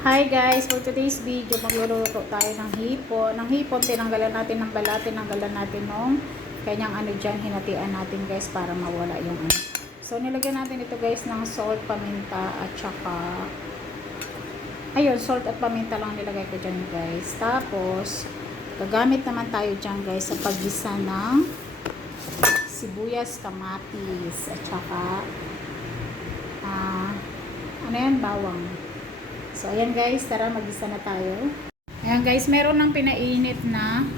Hi guys, for today's video, magluluto tayo ng hipon. Ng hipon, tinanggalan natin ng balat, tinanggalan natin ng kanyang ano dyan, hinatian natin guys para mawala yung ano. So, nilagyan natin ito guys ng salt, paminta, at saka, ayun, salt at paminta lang nilagay ko dyan guys. Tapos, gagamit naman tayo dyan guys sa paggisa ng sibuyas, kamatis, at saka, ano yan, bawang. So, ayan guys, tara mag-isa na tayo. Ayan guys, meron ng pinainit na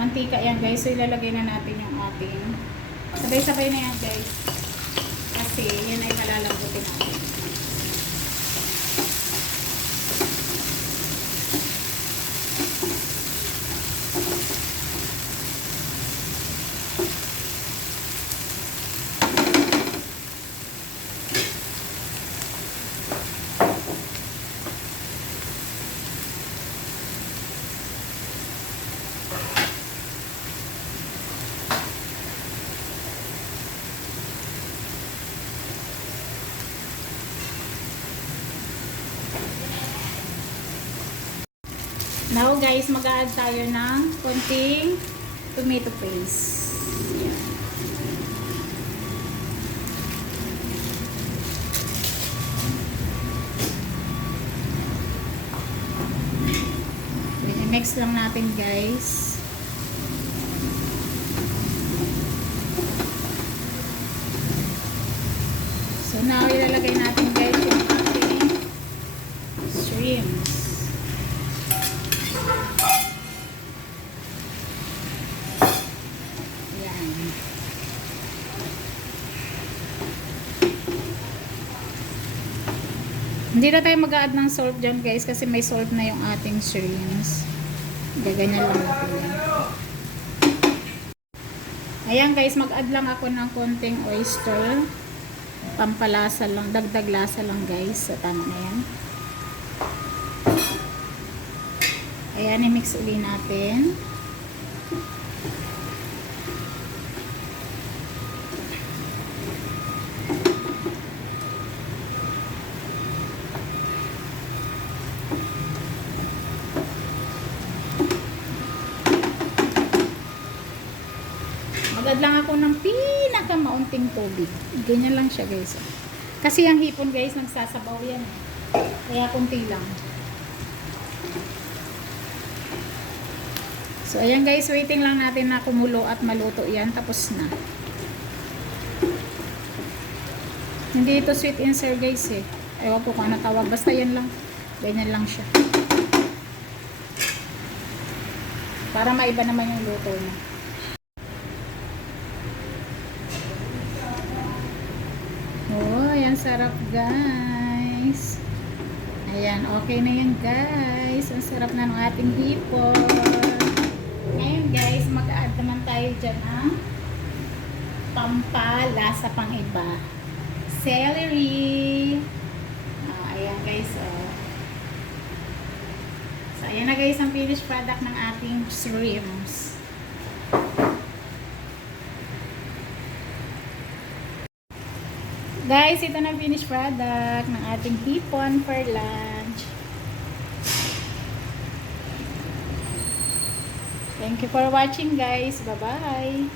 mantika yan guys. So, ilalagay na natin yung ating sabay-sabay na yan guys. Kasi, yan ay malalambutin natin. Now guys, mag-add tayo ng konting tomato paste. I-mix lang natin guys. So now, ilalagay natin guys yung ating shrimps. Hindi na tayo mag-a-add ng salt dyan guys kasi may salt na yung ating shrimps. Gaganyan lang natin yan. Ayan guys, mag-add lang ako ng konting oyster. Pampalasa lang, dagdag lasa lang guys. So, tama na yan. Ayan, i-mix ulit natin. Mag-add lang ako ng pinakamaunting tubig. Ganyan lang siya guys. Kasi yung hipon guys, nagsasabaw yan. Kaya kunti lang. So ayan guys, waiting lang natin na kumulo at maluto yan. Tapos na. Hindi ito sweet and sour guys eh. Ewan ko kung ano tawag. Basta yan lang. Ganyan lang siya. Para maiba naman yung luto niya. Oh, ayan, sarap guys. Ayan, okay na yan guys. Ang sarap na ng ating hipon. Ngayon guys, mag-add naman tayo dyan ng pampalasa pang iba. Celery. Ayan guys. So, ayan na guys ang finished product ng ating shrimps. Guys, ito na finished product ng ating hipon for lunch. Thank you for watching guys. Bye-bye.